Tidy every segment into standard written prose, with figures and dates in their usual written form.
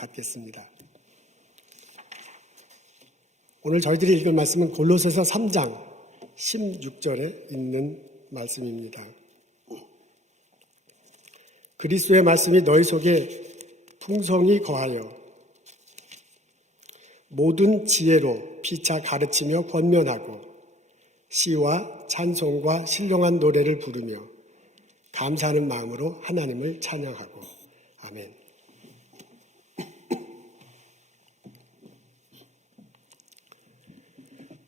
갖겠습니다. 오늘 저희들이 읽을 말씀은 골로새서 3장 16절에 있는 말씀입니다. 그리스도의 말씀이 너희 속에 풍성히 거하여 모든 지혜로 피차 가르치며 권면하고 시와 찬송과 신령한 노래를 부르며 감사하는 마음으로 하나님을 찬양하고. 아멘.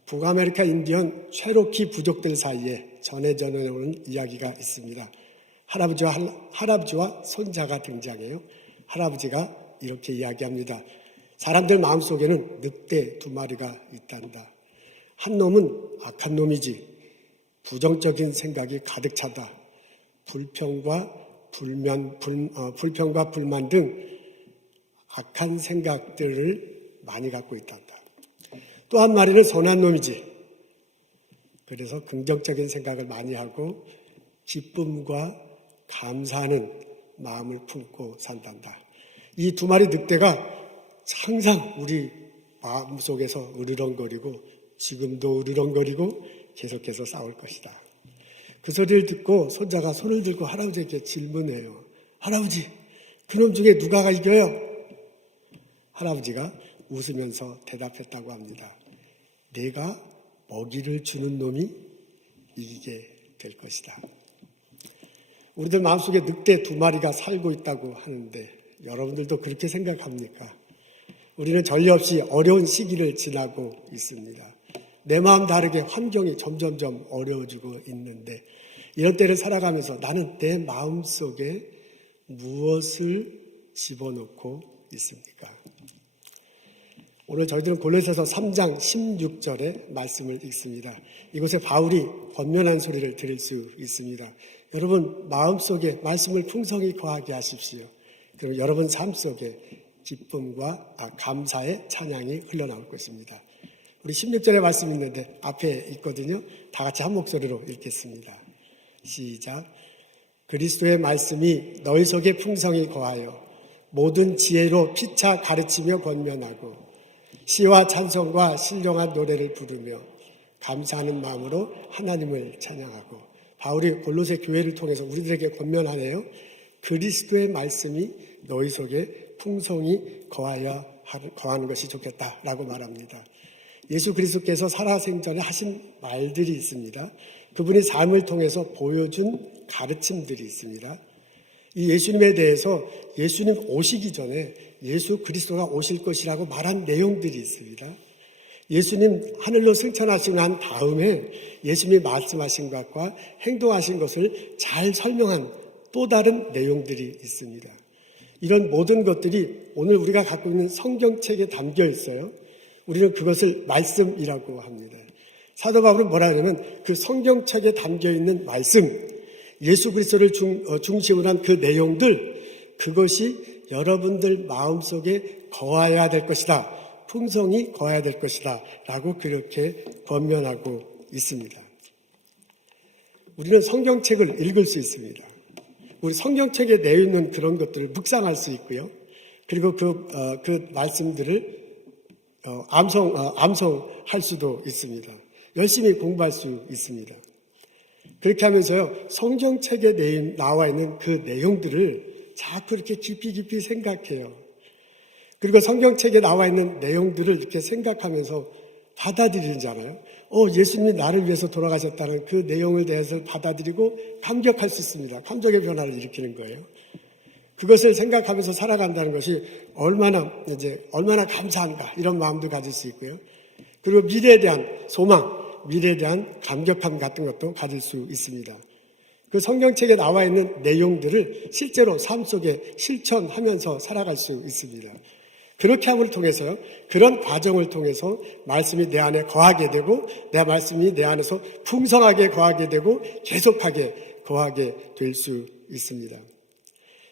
북아메리카 인디언 체로키 부족들 사이에 전해져 오는 이야기가 있습니다. 할아버지와 손자가 등장해요. 할아버지가 이렇게 이야기합니다. 사람들 마음속에는 늑대 2마리가 있단다. 한 놈은 악한 놈이지. 부정적인 생각이 가득 차다. 불평과 불만 등 악한 생각들을 많이 갖고 있단다. 또 한 마리는 선한 놈이지. 그래서 긍정적인 생각을 많이 하고 기쁨과 감사하는 마음을 품고 산단다. 이 2마리 늑대가 항상 우리 마음속에서 으르렁거리고 지금도 으르렁거리고 계속해서 싸울 것이다. 그 소리를 듣고 손자가 손을 들고 할아버지에게 질문해요. 할아버지, 그놈 중에 누가 이겨요? 할아버지가 웃으면서 대답했다고 합니다. 내가 먹이를 주는 놈이 이기게 될 것이다. 우리들 마음속에 늑대 2마리가 살고 있다고 하는데 여러분들도 그렇게 생각합니까? 우리는 전례 없이 어려운 시기를 지나고 있습니다. 내 마음 다르게 환경이 점점점 어려워지고 있는데 이런 때를 살아가면서 나는 내 마음속에 무엇을 집어넣고 있습니까? 오늘 저희들은 골로새서 3장 16절의 말씀을 읽습니다. 이곳에 바울이 권면한 소리를 들을 수 있습니다. 여러분 마음속에 말씀을 풍성히 거하게 하십시오. 그럼 여러분 삶 속에 기쁨과 감사의 찬양이 흘러나올 것입니다. 우리 16절의 말씀이 있는데 앞에 있거든요. 다 같이 한 목소리로 읽겠습니다. 시작. 그리스도의 말씀이 너희 속에 풍성히 거하여 모든 지혜로 피차 가르치며 권면하고 시와 찬송과 신령한 노래를 부르며 감사하는 마음으로 하나님을 찬양하고. 바울이 골로새 교회를 통해서 우리들에게 권면하네요. 그리스도의 말씀이 너희 속에 풍성히 거하는 것이 좋겠다라고 말합니다. 예수 그리스도께서 살아생전에 하신 말들이 있습니다. 그분이 삶을 통해서 보여준 가르침들이 있습니다. 이 예수님에 대해서 예수님 오시기 전에 예수 그리스도가 오실 것이라고 말한 내용들이 있습니다. 예수님 하늘로 승천하시고 난 다음에 예수님이 말씀하신 것과 행동하신 것을 잘 설명한 또 다른 내용들이 있습니다. 이런 모든 것들이 오늘 우리가 갖고 있는 성경책에 담겨 있어요. 우리는 그것을 말씀이라고 합니다. 사도 바울은 뭐라 하냐면 그 성경책에 담겨 있는 말씀, 예수 그리스도를 중심으로 한 그 내용들, 그것이 여러분들 마음속에 거해야 될 것이다. 풍성히 거해야 될 것이다. 라고 그렇게 권면하고 있습니다. 우리는 성경책을 읽을 수 있습니다. 우리 성경책에 내어 있는 그런 것들을 묵상할 수 있고요. 그리고 그 말씀들을 암송할 수도 있습니다. 열심히 공부할 수 있습니다. 그렇게 하면서요, 성경책에 나와 있는 그 내용들을 자꾸 이렇게 깊이 생각해요. 그리고 성경책에 나와 있는 내용들을 이렇게 생각하면서 받아들이잖아요. 예수님이 나를 위해서 돌아가셨다는 그 내용을 대해서 받아들이고 감격할 수 있습니다. 감정의 변화를 일으키는 거예요. 그것을 생각하면서 살아간다는 것이 얼마나 감사한가 이런 마음도 가질 수 있고요. 그리고 미래에 대한 소망, 미래에 대한 감격함 같은 것도 가질 수 있습니다. 그 성경책에 나와 있는 내용들을 실제로 삶 속에 실천하면서 살아갈 수 있습니다. 그렇게 함을 통해서요, 그런 과정을 통해서 말씀이 내 안에 거하게 되고 내 말씀이 내 안에서 풍성하게 거하게 되고 계속하게 거하게 될 수 있습니다.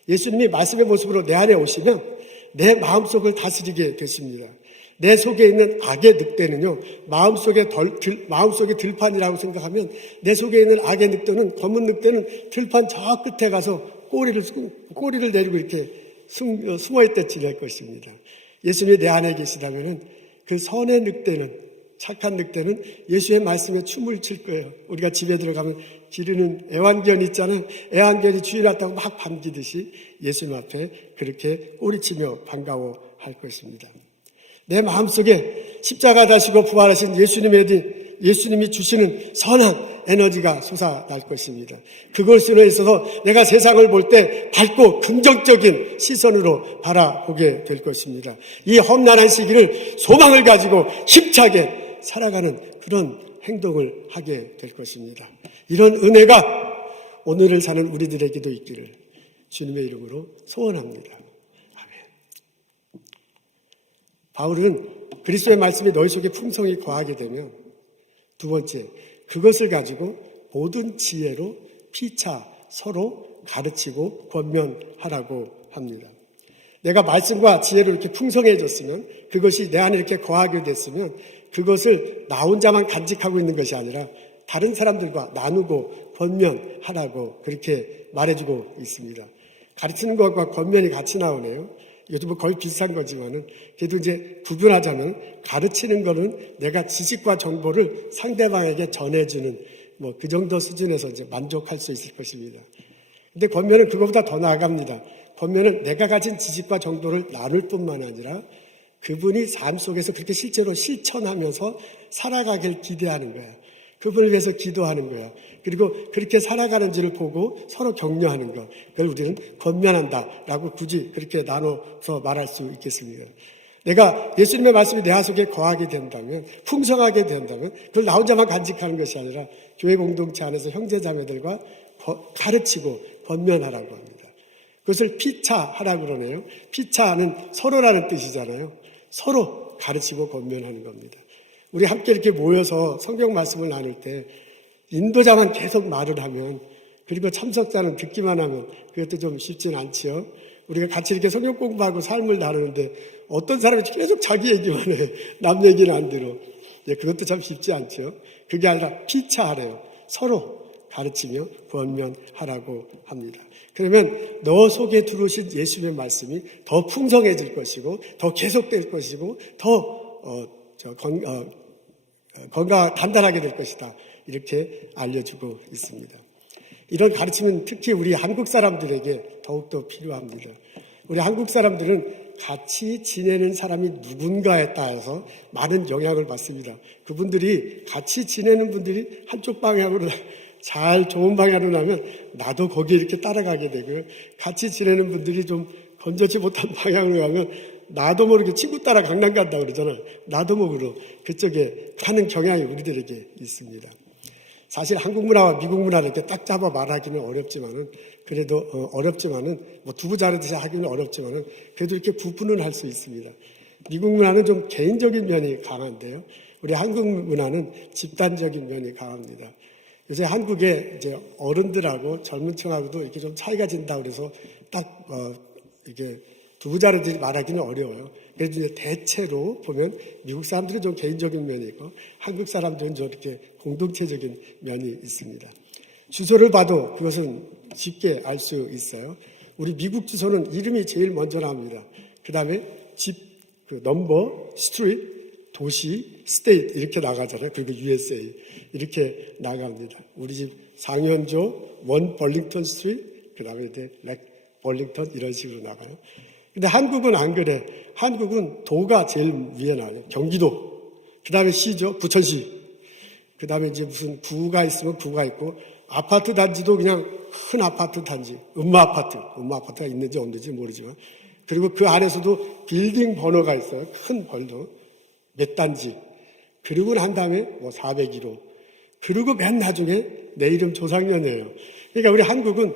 예수님이 말씀의 모습으로 내 안에 오시면 내 마음속을 다스리게 되십니다. 내 속에 있는 악의 늑대는요, 마음속에 들판이라고 생각하면 내 속에 있는 악의 늑대는, 검은 늑대는 들판 저 끝에 가서 꼬리를 내리고 이렇게 숨어있듯 지낼 것입니다. 예수님이 내 안에 계시다면 그 선의 늑대는, 착한 늑대는 예수의 말씀에 춤을 출 거예요. 우리가 집에 들어가면 기르는 애완견 있잖아요. 애완견이 주인 왔다고 막 반기듯이 예수님 앞에 그렇게 꼬리치며 반가워할 것입니다. 내 마음속에 십자가 다시고 부활하신 예수님이 주시는 선한 에너지가 솟아날 것입니다. 그것으로 있어서 내가 세상을 볼 때 밝고 긍정적인 시선으로 바라보게 될 것입니다. 이 험난한 시기를 소망을 가지고 힘차게 살아가는 그런 행동을 하게 될 것입니다. 이런 은혜가 오늘을 사는 우리들에게도 있기를 주님의 이름으로 소원합니다. 아멘. 바울은 그리스도의 말씀이 너희 속에 풍성히 거하게 되면, 두 번째, 그것을 가지고 모든 지혜로 피차 서로 가르치고 권면하라고 합니다. 내가 말씀과 지혜로 이렇게 풍성해졌으면, 그것이 내 안에 이렇게 거하게 됐으면 그것을 나 혼자만 간직하고 있는 것이 아니라 다른 사람들과 나누고 권면하라고 그렇게 말해주고 있습니다. 가르치는 것과 권면이 같이 나오네요. 이것도 뭐 거의 비슷한 거지만은, 그래도 이제 구분하자면 가르치는 거는 내가 지식과 정보를 상대방에게 전해주는 뭐 그 정도 수준에서 이제 만족할 수 있을 것입니다. 근데 권면은 그것보다 더 나아갑니다. 권면은 내가 가진 지식과 정보를 나눌 뿐만 아니라 그분이 삶 속에서 그렇게 실제로 실천하면서 살아가길 기대하는 거야. 그분을 위해서 기도하는 거야. 그리고 그렇게 살아가는지를 보고 서로 격려하는 것. 그걸 우리는 권면한다라고 굳이 그렇게 나눠서 말할 수 있겠습니다. 내가 예수님의 말씀이 내 속에 거하게 된다면, 풍성하게 된다면 그걸 나 혼자만 간직하는 것이 아니라 교회 공동체 안에서 형제자매들과 가르치고 권면하라고 합니다. 그것을 피차하라고 그러네요. 피차는 서로라는 뜻이잖아요. 서로 가르치고 권면하는 겁니다. 우리 함께 이렇게 모여서 성경 말씀을 나눌 때 인도자만 계속 말을 하면, 그리고 참석자는 듣기만 하면 그것도 좀 쉽진 않지요. 우리가 같이 이렇게 성경 공부하고 삶을 나누는데 어떤 사람이 계속 자기 얘기만 해. 남 얘기는 안 들어. 그것도 참 쉽지 않죠. 그게 아니라 피차하래요. 서로 가르치며 권면하라고 합니다. 그러면 너 속에 들어오신 예수님의 말씀이 더 풍성해질 것이고, 더 계속될 것이고, 더 간단하게 될 것이다. 이렇게 알려주고 있습니다. 이런 가르침은 특히 우리 한국 사람들에게 더욱더 필요합니다. 우리 한국 사람들은 같이 지내는 사람이 누군가에 따라서 많은 영향을 받습니다. 그분들이 같이 지내는 분들이 한쪽 방향으로 잘 좋은 방향으로 나면 나도 거기에 이렇게 따라가게 되고요. 같이 지내는 분들이 좀 건전치 못한 방향으로 가면 나도 모르게 친구 따라 강남 간다 그러잖아요. 나도 모르고 그쪽에 가는 경향이 우리들에게 있습니다. 사실 한국 문화와 미국 문화를 이렇게 딱 잡아 말하기는 어렵지만은, 그래도 어렵지만은 뭐 두부 자르듯이 하기는 어렵지만은 그래도 이렇게 구분은 할 수 있습니다. 미국 문화는 좀 개인적인 면이 강한데요. 우리 한국 문화는 집단적인 면이 강합니다. 요새 한국의 이제 어른들하고 젊은 층하고도 이렇게 좀 차이가 진다 그래서 딱 이게 두부 자르듯이 말하기는 어려워요. 그래서 이제 대체로 보면 미국 사람들은 좀 개인적인 면이 있고 한국 사람들은 좀 이렇게 공동체적인 면이 있습니다. 주소를 봐도 그것은 쉽게 알 수 있어요. 우리 미국 주소는 이름이 제일 먼저 나옵니다. 그 다음에 집, 넘버, 스트리트, 도시, 스테이트 이렇게 나가잖아요. 그리고 USA 이렇게 나갑니다. 우리 집 상현조, 원 벌링턴 스트리트, 그 다음에 이제 렉 벌링턴 이런 식으로 나가요. 근데 한국은 안 그래. 한국은 도가 제일 위에 나와요. 경기도. 그 다음에 시죠. 부천시. 그 다음에 이제 무슨 구가 있으면 구가 있고, 아파트 단지도 그냥 큰 아파트 단지. 음마 아파트가 있는지 없는지 모르지만. 그리고 그 안에서도 빌딩 번호가 있어요. 큰 번호. 몇 단지. 그리고 난 다음에 뭐 401호. 그리고 맨 나중에 내 이름 조상년이에요. 그러니까 우리 한국은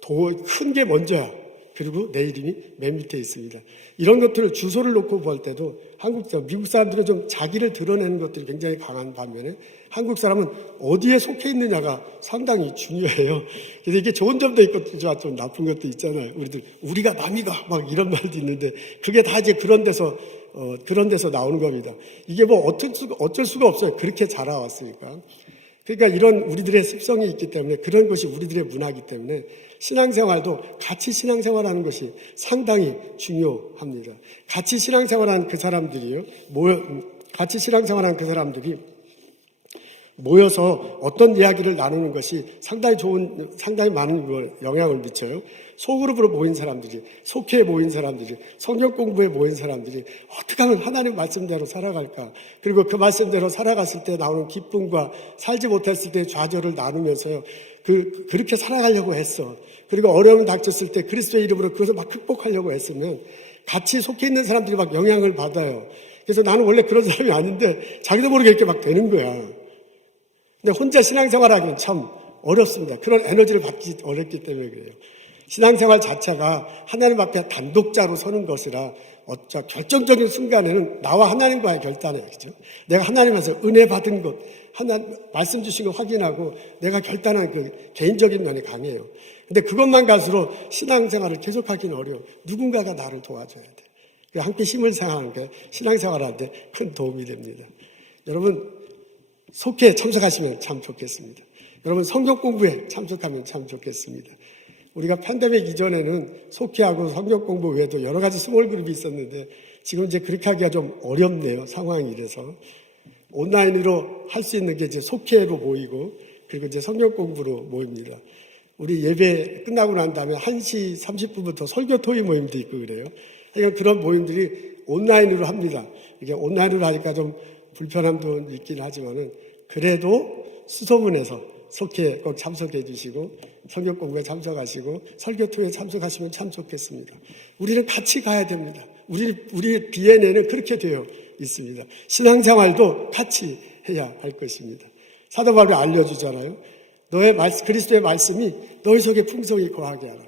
큰 게 먼저야. 그리고 내 이름이 맨 밑에 있습니다. 이런 것들을 주소를 놓고 볼 때도 미국 사람들은 좀 자기를 드러내는 것들이 굉장히 강한 반면에 한국 사람은 어디에 속해 있느냐가 상당히 중요해요. 그래서 이게 좋은 점도 있고 좀 나쁜 것도 있잖아요. 우리가 남이가 막 이런 말도 있는데 그게 다 이제 그런 데서 나오는 겁니다. 이게 뭐 어쩔 수가 없어요. 그렇게 자라왔으니까. 그러니까 이런 우리들의 습성이 있기 때문에, 그런 것이 우리들의 문화이기 때문에 신앙생활도 같이 신앙생활하는 것이 상당히 중요합니다. 같이 신앙생활하는 그 사람들이 모여서 어떤 이야기를 나누는 것이 상당히 많은 영향을 미쳐요. 소그룹으로 모인 사람들이, 속회에 모인 사람들이, 성경 공부에 모인 사람들이 어떻게 하면 하나님 말씀대로 살아갈까? 그리고 그 말씀대로 살아갔을 때 나오는 기쁨과 살지 못했을 때의 좌절을 나누면서요. 그렇게 살아가려고 했어. 그리고 어려움을 닥쳤을 때 그리스도의 이름으로 그것을 막 극복하려고 했으면 같이 속해 있는 사람들이 막 영향을 받아요. 그래서 나는 원래 그런 사람이 아닌데 자기도 모르게 이렇게 막 되는 거야. 근데 혼자 신앙생활하기는 참 어렵습니다. 그런 에너지를 받기 어렵기 때문에 그래요. 신앙생활 자체가 하나님 앞에 단독자로 서는 것이라 결정적인 순간에는 나와 하나님과의 결단이에요. 그죠? 내가 하나님에서 은혜 받은 것, 하나님 말씀 주신 거 확인하고 내가 결단한 그 개인적인 면이 강해요. 근데 그것만 가지고 신앙생활을 계속하기는 어려워요. 누군가가 나를 도와줘야 돼. 함께 힘을 생활하는 게 신앙생활하는데 큰 도움이 됩니다. 여러분 속회에 참석하시면 참 좋겠습니다. 여러분 성경 공부에 참석하면 참 좋겠습니다. 우리가 팬데믹 이전에는 속회하고 성경 공부 외에도 여러 가지 스몰 그룹이 있었는데 지금 이제 그렇게 하기가 좀 어렵네요. 상황이 이래서. 온라인으로 할 수 있는 게 이제 속회로 모이고 그리고 이제 성경 공부로 모입니다. 우리 예배 끝나고 난 다음에 1시 30분부터 설교 토의 모임도 있고 그래요. 그러니까 그런 모임들이 온라인으로 합니다. 이게 온라인으로 하니까 좀 불편함도 있긴 하지만은 그래도 수소문해서 속회 꼭 참석해 주시고 성경 공부에 참석하시고 설교 토에 참석하시면 참 좋겠습니다. 우리는 같이 가야 됩니다. 우리 DNA는 그렇게 되어 있습니다. 신앙생활도 같이 해야 할 것입니다. 사도 바울이 알려주잖아요. 그리스도의 말씀이 너희 속에 풍성히 거하게 하라.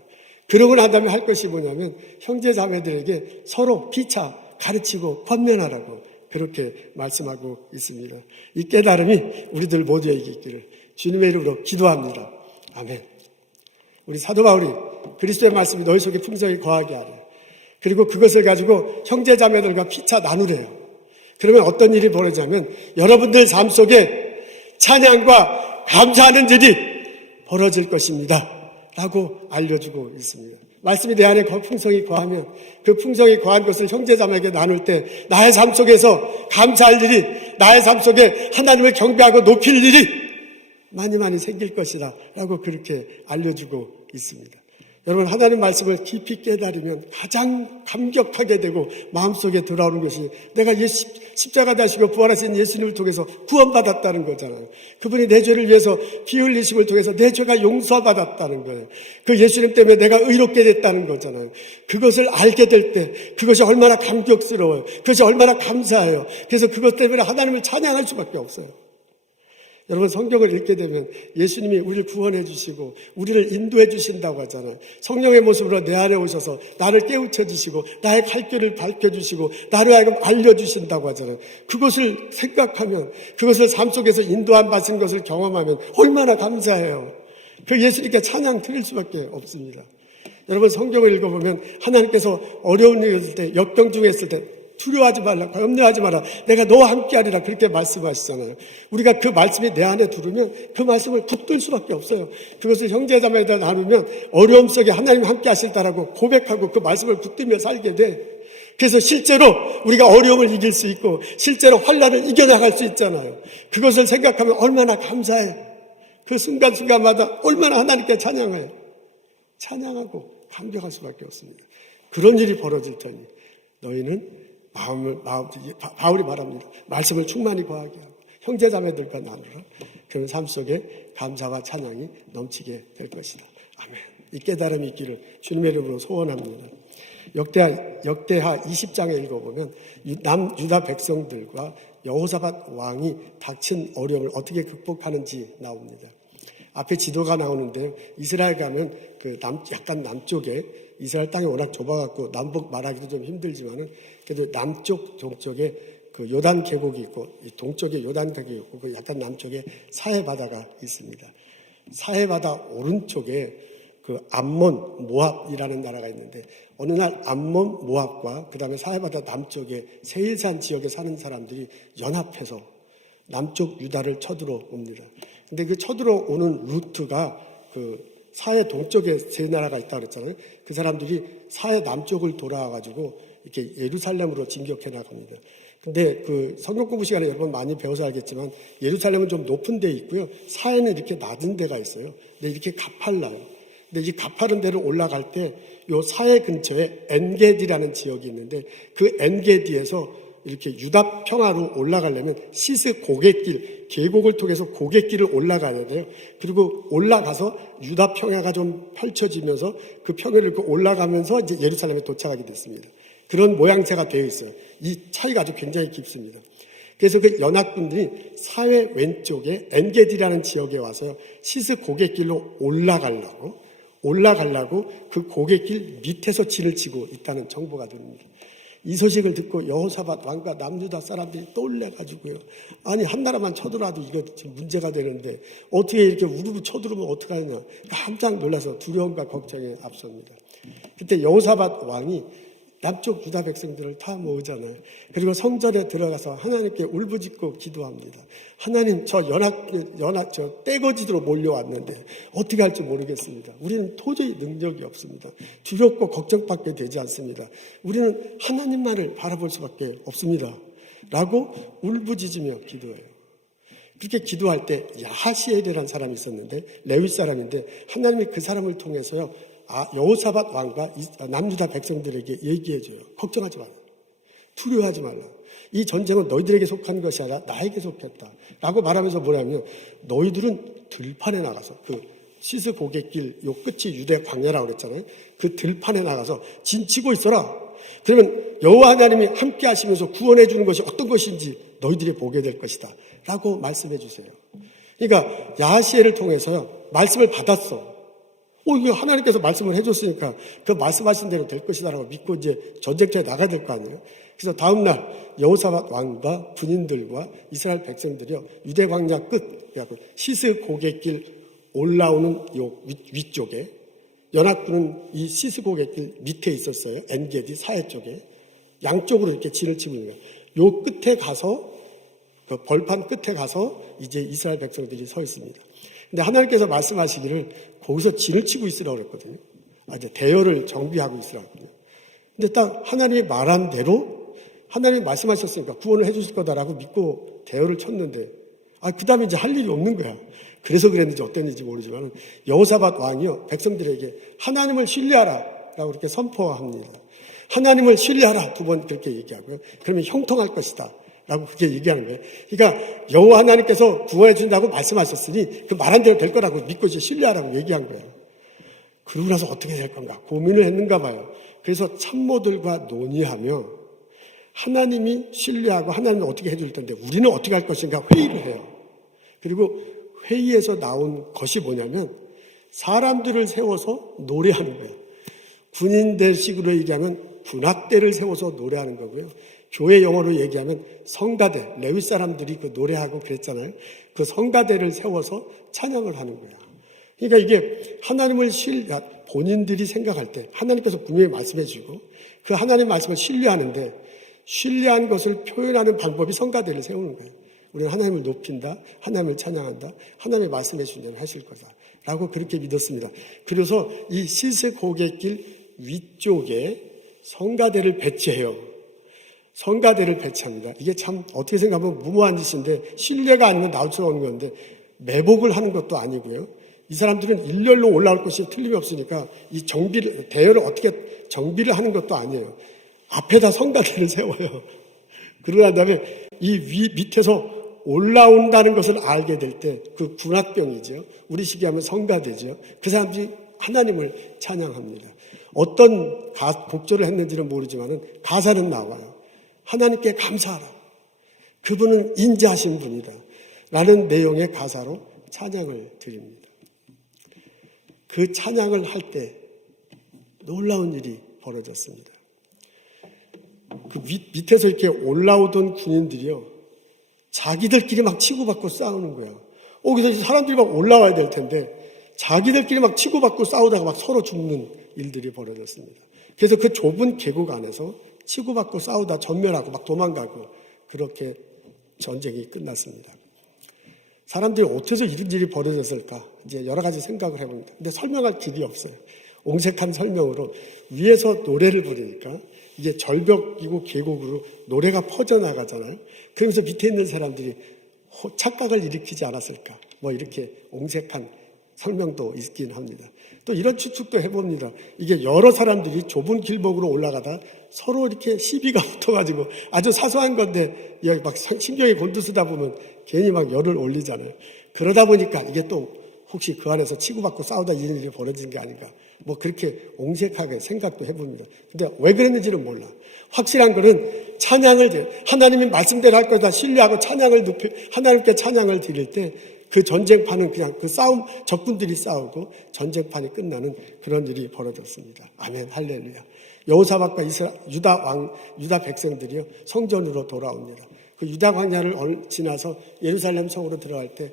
그러고 난 다음에 할 것이 뭐냐면 형제 자매들에게 서로 피차 가르치고 권면하라고 그렇게 말씀하고 있습니다. 이 깨달음이 우리들 모두에게 있기를 주님의 이름으로 기도합니다. 아멘. 우리 사도 바울이 그리스도의 말씀이 너희 속에 풍성히 거하게 하라. 그리고 그것을 가지고 형제 자매들과 피차 나누래요. 그러면 어떤 일이 벌어지냐면 여러분들 삶 속에 찬양과 감사하는 일이 벌어질 것입니다. 라고 알려주고 있습니다. 말씀이 내 안에 풍성히 거하면 그 풍성히 거한 것을 형제자매에게 나눌 때 나의 삶 속에서 감사할 일이, 나의 삶 속에 하나님을 경배하고 높일 일이 많이 생길 것이다 라고 그렇게 알려주고 있습니다. 여러분 하나님 말씀을 깊이 깨달으면 가장 감격하게 되고 마음속에 들어오는 것이 내가 십자가 다시고 부활하신 예수님을 통해서 구원받았다는 거잖아요. 그분이 내 죄를 위해서 피 흘리심을 통해서 내 죄가 용서받았다는 거예요. 그 예수님 때문에 내가 의롭게 됐다는 거잖아요. 그것을 알게 될 때 그것이 얼마나 감격스러워요. 그것이 얼마나 감사해요. 그래서 그것 때문에 하나님을 찬양할 수밖에 없어요. 여러분 성경을 읽게 되면 예수님이 우리를 구원해 주시고 우리를 인도해 주신다고 하잖아요. 성령의 모습으로 내 안에 오셔서 나를 깨우쳐 주시고 나의 갈 길을 밝혀주시고 나를 하여금 알려주신다고 하잖아요. 그것을 생각하면 그것을 삶 속에서 인도함 받은 것을 경험하면 얼마나 감사해요. 그 예수님께 찬양 드릴 수밖에 없습니다. 여러분 성경을 읽어보면 하나님께서 어려운 일이 있을 때 역경 중에 있을 때 두려워하지 말라, 염려하지 마라. 내가 너와 함께하리라. 그렇게 말씀하시잖아요. 우리가 그 말씀이 내 안에 들으면 그 말씀을 붙들 수밖에 없어요. 그것을 형제자매에다 나누면 어려움 속에 하나님 함께 하실다라고 고백하고 그 말씀을 붙들며 살게 돼. 그래서 실제로 우리가 어려움을 이길 수 있고 실제로 환난을 이겨나갈 수 있잖아요. 그것을 생각하면 얼마나 감사해. 그 순간순간마다 얼마나 하나님께 찬양해요. 찬양하고 감격할 수밖에 없습니다. 그런 일이 벌어질 테니 너희는 바울이 말합니다. 말씀을 충만히 거하게 하고 형제자매들과 나누라. 그런 삶 속에 감사와 찬양이 넘치게 될 것이다. 아멘. 이 깨달음이 있기를 주님의 이름으로 소원합니다. 역대하 20장에 읽어보면 유다 백성들과 여호사밧 왕이 닥친 어려움을 어떻게 극복하는지 나옵니다. 앞에 지도가 나오는데요. 이스라엘 가면 약간 남쪽에 이스라엘 땅이 워낙 좁아갖고 남북 말하기도 좀 힘들지만은 그래도 남쪽 동쪽에 그 요단 계곡이 있고 동쪽에 요단 계곡이 있고 그 약간 남쪽에 사해 바다가 있습니다. 사해 바다 오른쪽에 그 암몬 모압이라는 나라가 있는데 어느 날 암몬 모압과 그 다음에 사해 바다 남쪽에 세일산 지역에 사는 사람들이 연합해서 남쪽 유다를 쳐들어옵니다. 근데 그 쳐들어오는 루트가 그 사해 동쪽에 세 나라가 있다고 그랬잖아요. 그 사람들이 사해 남쪽을 돌아와가지고 이렇게 예루살렘으로 진격해 나갑니다. 근데 그 성경 공부 시간에 여러분 많이 배워서 알겠지만 예루살렘은 좀 높은 데 있고요. 사해는 이렇게 낮은 데가 있어요. 근데 이렇게 가팔라요. 근데 이 가파른 데를 올라갈 때 요 사해 근처에 엔게디라는 지역이 있는데 그 엔게디에서 이렇게 유다 평화로 올라가려면 시스 고갯길, 계곡을 통해서 고갯길을 올라가야 돼요. 그리고 올라가서 유다 평야가 좀 펼쳐지면서 그 평야를 올라가면서 이제 예루살렘에 도착하게 됐습니다. 그런 모양새가 되어 있어요. 이 차이가 아주 굉장히 깊습니다. 그래서 그 연합군들이 사회 왼쪽에 엔게디라는 지역에 와서 시스 고갯길로 올라가려고 그 고갯길 밑에서 진을 치고 있다는 정보가 들립니다. 이 소식을 듣고 여호사밧 왕과 남유다 사람들이 떠올려가지고요. 아니 한 나라만 쳐들어와도 이거 지금 문제가 되는데 어떻게 이렇게 우르르 쳐들어오면 어떡하냐. 깜짝 놀라서 두려움과 걱정에 앞섭니다. 그때 여호사밧 왕이 남쪽 유다 백성들을 다 모으잖아요. 그리고 성전에 들어가서 하나님께 울부짖고 기도합니다. 하나님 저 저 떼거지로 몰려왔는데 어떻게 할지 모르겠습니다. 우리는 도저히 능력이 없습니다. 두렵고 걱정밖에 되지 않습니다. 우리는 하나님만을 바라볼 수밖에 없습니다. 라고 울부짖으며 기도해요. 그렇게 기도할 때 야하시엘이라는 사람이 있었는데 레위 사람인데 하나님이 그 사람을 통해서요. 여호사밧 왕과 남유다 백성들에게 얘기해줘요. 걱정하지 말라. 두려워하지 말라. 이 전쟁은 너희들에게 속한 것이 아니라 나에게 속했다. 라고 말하면서 뭐냐면 너희들은 들판에 나가서 그 시스 고갯길 요 끝이 유대 광야라고 그랬잖아요. 그 들판에 나가서 진치고 있어라. 그러면 여호와 하나님이 함께 하시면서 구원해 주는 것이 어떤 것인지 너희들이 보게 될 것이다. 라고 말씀해 주세요. 그러니까 야하시엘을 통해서요. 말씀을 받았어. 이거 하나님께서 말씀을 해줬으니까 그 말씀하신 대로 될 것이다라고 믿고 이제 전쟁터에 나가야 될 거 아니에요. 그래서 다음날 여호사밧 왕과 군인들과 이스라엘 백성들이요 유대 광야 끝 시스 고갯길 올라오는 요 위쪽에 연합군은 이 시스 고갯길 밑에 있었어요. 엔게디 사해 쪽에 양쪽으로 이렇게 진을 치고 있는 거예요. 요 끝에 가서 그 벌판 끝에 가서 이제 이스라엘 백성들이 서 있습니다. 근데 하나님께서 말씀하시기를 거기서 진을 치고 있으라고 그랬거든요. 이제 대열을 정비하고 있으라고 했거든요. 근데 딱 하나님이 말한 대로 하나님이 말씀하셨으니까 구원을 해주실 거다라고 믿고 대열을 쳤는데 그 다음에 이제 할 일이 없는 거야. 그래서 그랬는지 어땠는지 모르지만 여호사밧 왕이요 백성들에게 하나님을 신뢰하라 라고 그렇게 선포합니다. 하나님을 신뢰하라 2번 그렇게 얘기하고요. 그러면 형통할 것이다. 라고 그렇게 얘기하는 거예요. 그러니까 여호와 하나님께서 구원해 준다고 말씀하셨으니 그 말한 대로 될 거라고 믿고 이제 신뢰하라고 얘기한 거예요. 그러고 나서 어떻게 될 건가 고민을 했는가 봐요. 그래서 참모들과 논의하며 하나님이 신뢰하고 하나님은 어떻게 해줄 텐데 우리는 어떻게 할 것인가 회의를 해요. 그리고 회의에서 나온 것이 뭐냐면 사람들을 세워서 노래하는 거예요. 군인들식으로 얘기하면 군악대를 세워서 노래하는 거고요. 교회 용어로 얘기하면 성가대, 레위 사람들이 그 노래하고 그랬잖아요. 그 성가대를 세워서 찬양을 하는 거야. 그러니까 이게 하나님을 본인들이 생각할 때 하나님께서 분명히 말씀해 주고 그 하나님 말씀을 신뢰하는데 신뢰한 것을 표현하는 방법이 성가대를 세우는 거예요. 우리는 하나님을 높인다, 하나님을 찬양한다, 하나님의 말씀해 준다면 하실 거다. 라고 그렇게 믿었습니다. 그래서 이 시스 고갯길 위쪽에 성가대를 배치해요. 성가대를 배치합니다. 이게 참 어떻게 생각하면 무모한 짓인데 신뢰가 아니면 나올 수가 없는 건데 매복을 하는 것도 아니고요. 이 사람들은 일렬로 올라올 것이 틀림이 없으니까 이 대열을 어떻게 정비를 하는 것도 아니에요. 앞에다 성가대를 세워요. 그러고 난 다음에 이 밑에서 올라온다는 것을 알게 될 때 그 군악병이죠. 우리 시기 하면 성가대죠. 그 사람들이 하나님을 찬양합니다. 어떤 곡절을 했는지는 모르지만 가사는 나와요. 하나님께 감사하라. 그분은 인자하신 분이다. 라는 내용의 가사로 찬양을 드립니다. 그 찬양을 할 때 놀라운 일이 벌어졌습니다. 그 밑에서 이렇게 올라오던 군인들이요. 자기들끼리 막 치고받고 싸우는 거예요. 그래서 사람들이 막 올라와야 될 텐데 자기들끼리 막 치고받고 싸우다가 막 서로 죽는 일들이 벌어졌습니다. 그래서 그 좁은 계곡 안에서 치고받고 싸우다 전멸하고 막 도망가고 그렇게 전쟁이 끝났습니다. 사람들이 어째서 이런 일이 벌어졌을까? 이제 여러 가지 생각을 해봅니다. 근데 설명할 길이 없어요. 옹색한 설명으로 위에서 노래를 부르니까 이게 절벽이고 계곡으로 노래가 퍼져나가잖아요. 그러면서 밑에 있는 사람들이 착각을 일으키지 않았을까? 뭐 이렇게 옹색한 설명도 있긴 합니다. 또 이런 추측도 해봅니다. 이게 여러 사람들이 좁은 길목으로 올라가다 서로 이렇게 시비가 붙어가지고 아주 사소한 건데 막 신경이 곤두서다 보면 괜히 막 열을 올리잖아요. 그러다 보니까 이게 또 혹시 그 안에서 치고받고 싸우다 이런 일이 벌어진 게 아닌가. 뭐 그렇게 옹색하게 생각도 해봅니다. 근데 왜 그랬는지는 몰라. 확실한 거는 찬양을, 하나님이 말씀대로 할 거다 신뢰하고 찬양을 하나님께 찬양을 드릴 때 그 전쟁판은 그냥 그 싸움, 적군들이 싸우고 전쟁판이 끝나는 그런 일이 벌어졌습니다. 아멘, 할렐루야. 여호사밧과 유다 백성들이요, 성전으로 돌아옵니다. 그 유다 광야를 지나서 예루살렘 성으로 들어갈 때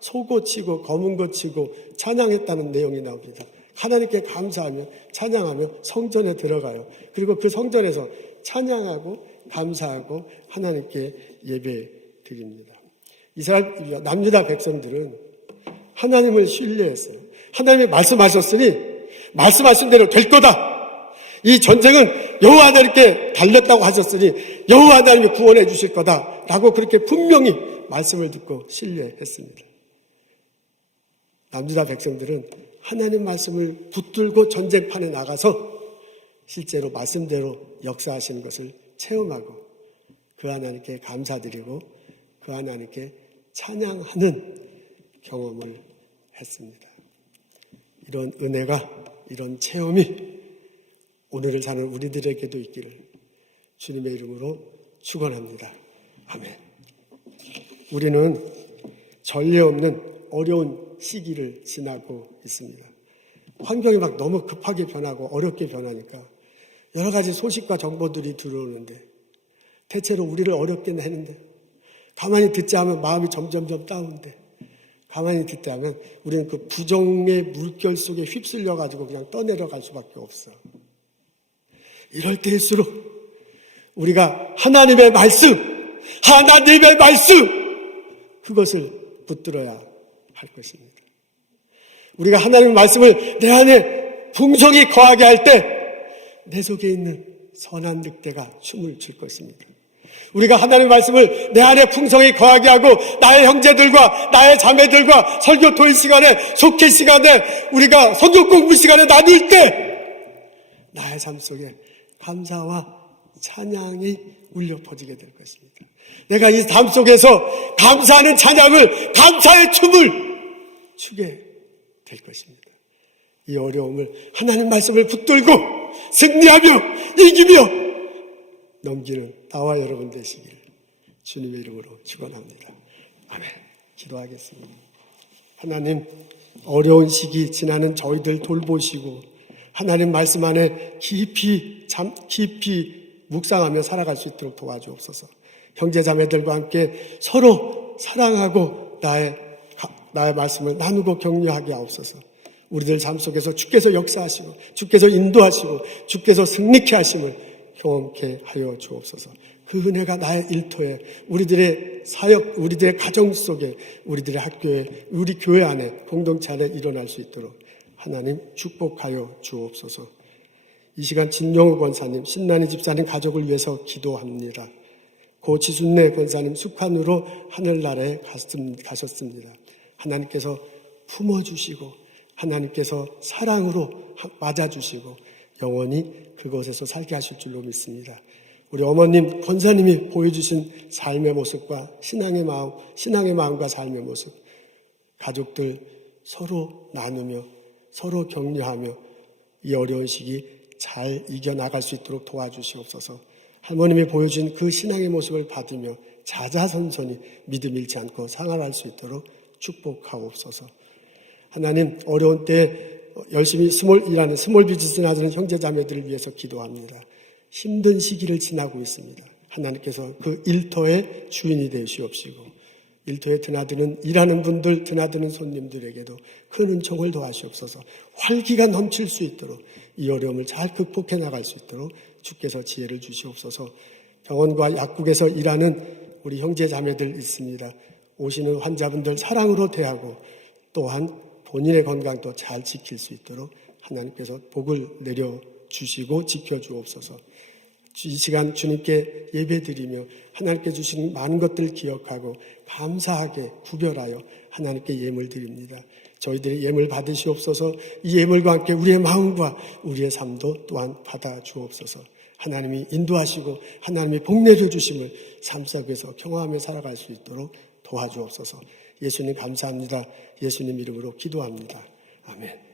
소고 치고 검은 것 치고 찬양했다는 내용이 나옵니다. 하나님께 감사하며 찬양하며 성전에 들어가요. 그리고 그 성전에서 찬양하고 감사하고 하나님께 예배 드립니다. 이스라엘 남유다 백성들은 하나님을 신뢰했어요. 하나님이 말씀하셨으니 말씀하신 대로 될 거다. 이 전쟁은 여호와 하나님께 달렸다고 하셨으니 여호와 하나님이 구원해 주실 거다라고 그렇게 분명히 말씀을 듣고 신뢰했습니다. 남유다 백성들은 하나님 말씀을 붙들고 전쟁판에 나가서 실제로 말씀대로 역사하시는 것을 체험하고 그 하나님께 감사드리고 그 하나님께 찬양하는 경험을 했습니다. 이런 은혜가, 이런 체험이 오늘을 사는 우리들에게도 있기를 주님의 이름으로 축원합니다. 아멘. 우리는 전례 없는 어려운 시기를 지나고 있습니다. 환경이 막 너무 급하게 변하고 어렵게 변하니까 여러 가지 소식과 정보들이 들어오는데 대체로 우리를 어렵게 하는데 가만히 듣자 하면 마음이 점점점 다운돼. 가만히 듣자 하면 우리는 그 부정의 물결 속에 휩쓸려가지고 그냥 떠내려갈 수밖에 없어. 이럴 때일수록 우리가 하나님의 말씀 그것을 붙들어야 할 것입니다. 우리가 하나님의 말씀을 내 안에 풍성히 거하게 할 때 내 속에 있는 선한 늑대가 춤을 출 것입니다. 우리가 하나님의 말씀을 내 안에 풍성히 거하게 하고 나의 형제들과 나의 자매들과 설교 토요일 시간에 속회 시간에 우리가 성경 공부 시간에 나눌 때 나의 삶 속에 감사와 찬양이 울려 퍼지게 될 것입니다. 내가 이 삶 속에서 감사하는 찬양을, 감사의 춤을 추게 될 것입니다. 이 어려움을 하나님 말씀을 붙들고 승리하며 이기며 넘기는 나와 여러분 되시기를 주님의 이름으로 축원합니다. 아멘. 기도하겠습니다. 하나님, 어려운 시기 지나는 저희들 돌보시고 하나님 말씀 안에 깊이 묵상하며 살아갈 수 있도록 도와주옵소서. 형제자매들과 함께 서로 사랑하고 나의 말씀을 나누고 격려하게 하옵소서. 우리들 삶 속에서 주께서 역사하시고 주께서 인도하시고 주께서 승리케 하심을 경험케 하여 주옵소서. 그 은혜가 나의 일터에, 우리들의 사역, 우리들의 가정 속에, 우리들의 학교에, 우리 교회 안에, 공동체 안에 일어날 수 있도록 하나님 축복하여 주옵소서. 이 시간 진용우 권사님, 신난희 집사님 가족을 위해서 기도합니다. 고 지순례 권사님 숙환으로 하늘나라에 가셨습니다. 하나님께서 품어주시고 하나님께서 사랑으로 맞아주시고 영원히 그곳에서 살게 하실 줄로 믿습니다. 우리 어머님, 권사님이 보여주신 삶의 모습과 신앙의 마음과 삶의 모습, 가족들 서로 나누며 서로 격려하며 이 어려운 시기 잘 이겨나갈 수 있도록 도와주시옵소서. 할머님이 보여준 그 신앙의 모습을 받으며 자자손손이 믿음 잃지 않고 생활할 수 있도록 축복하옵소서. 하나님, 어려운 때 열심히 일하는 스몰 비즈니스 하는 형제자매들을 위해서 기도합니다. 힘든 시기를 지나고 있습니다. 하나님께서 그 일터의 주인이 되시옵시고 일터에 드나드는 일하는 분들, 드나드는 손님들에게도 큰 은총을 더하시옵소서. 활기가 넘칠 수 있도록 이 어려움을 잘 극복해 나갈 수 있도록 주께서 지혜를 주시옵소서. 병원과 약국에서 일하는 우리 형제자매들 있습니다. 오시는 환자분들 사랑으로 대하고 또한 본인의 건강도 잘 지킬 수 있도록 하나님께서 복을 내려주시고 지켜주옵소서. 이 시간 주님께 예배드리며 하나님께 주신 많은 것들 기억하고 감사하게 구별하여 하나님께 예물 드립니다. 저희들의 예물 받으시옵소서. 이 예물과 함께 우리의 마음과 우리의 삶도 또한 받아 주옵소서. 하나님이 인도하시고 하나님이 복 내려주심을 삶 속에서 경험하며 살아갈 수 있도록 도와주옵소서. 예수님 감사합니다. 예수님 이름으로 기도합니다. 아멘.